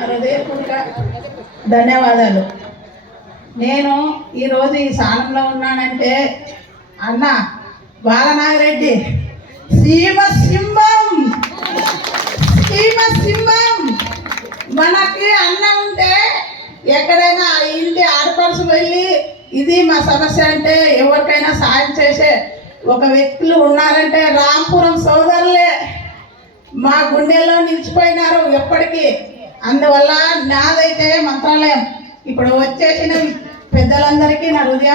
హృదయపూర్వక ధన్యవాదాలు. నేను ఈరోజు ఈ స్థానంలో ఉన్నానంటే అన్న బాలనాగిరెడ్డి సింహం మనకి అన్న ఉంటే ఎక్కడైనా ఇంటి ఆడపడుచు వెళ్ళి ఇది మా సమస్య అంటే ఎవరికైనా సాయం చేసే ఒక వ్యక్తులు ఉన్నారంటే రాంపురం సోదరులే మా గుండెల్లో నిలిచిపోయినారు ఎప్పటికీ. అందువల్ల నాదైతే మంత్రాలయం ఇప్పుడు వచ్చేసిన పెద్దలందరికీ నా హృదయ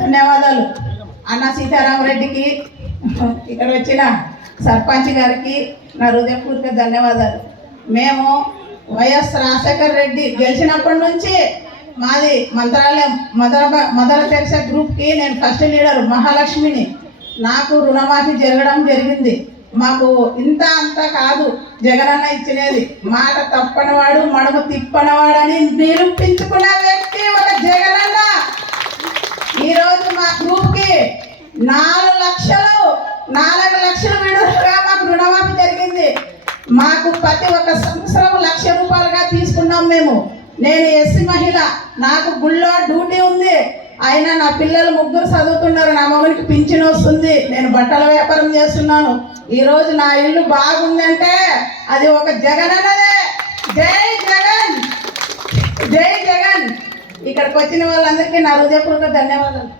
ధన్యవాదాలు. అన్న సీతారామరెడ్డికి, ఇక్కడ వచ్చిన సర్పంచ్ గారికి నా హృదయపూర్వక ధన్యవాదాలు. మేము వైఎస్ రాజశేఖర్ రెడ్డి గెలిచినప్పటి నుంచి మాది మంత్రాలయం మదర్ తెరిసా గ్రూప్కి నేను ఫస్ట్ లీడర్ మహాలక్ష్మిని. నాకు రుణమాఫీ జరగడం జరిగింది. మాకు ఇంత అంత కాదు జగనన్న ఇచ్చినది. మాట తప్పనివాడు మడుగు తిప్పనివాడని నిరూపించుకున్న వ్యక్తి ఒక జగనన్న. ఈరోజు మా గ్రూప్కి 4 లక్షలు విడుదలగా మాకు రుణమాఫీ జరిగింది. మాకు ప్రతి ఒక్క సంవత్సరం 1,00,000 రూపాయలుగా తీసుకున్నాం మేము. నేను ఎస్సీ మహిళ, నాకు గుళ్ళో డ్యూటీ ఉంది. అయినా నా పిల్లలు 3 చదువుతున్నారు. నా మగనికి పింఛన్ వస్తుంది. నేను బట్టల వ్యాపారం చేస్తున్నాను. ఈరోజు నా ఇల్లు బాగుందంటే అది ఒక జగనన్నదే. జై జగన్, జై జగన్. ఇక్కడికి వచ్చిన వాళ్ళందరికీ నా హృదయపూర్వక ధన్యవాదాలు.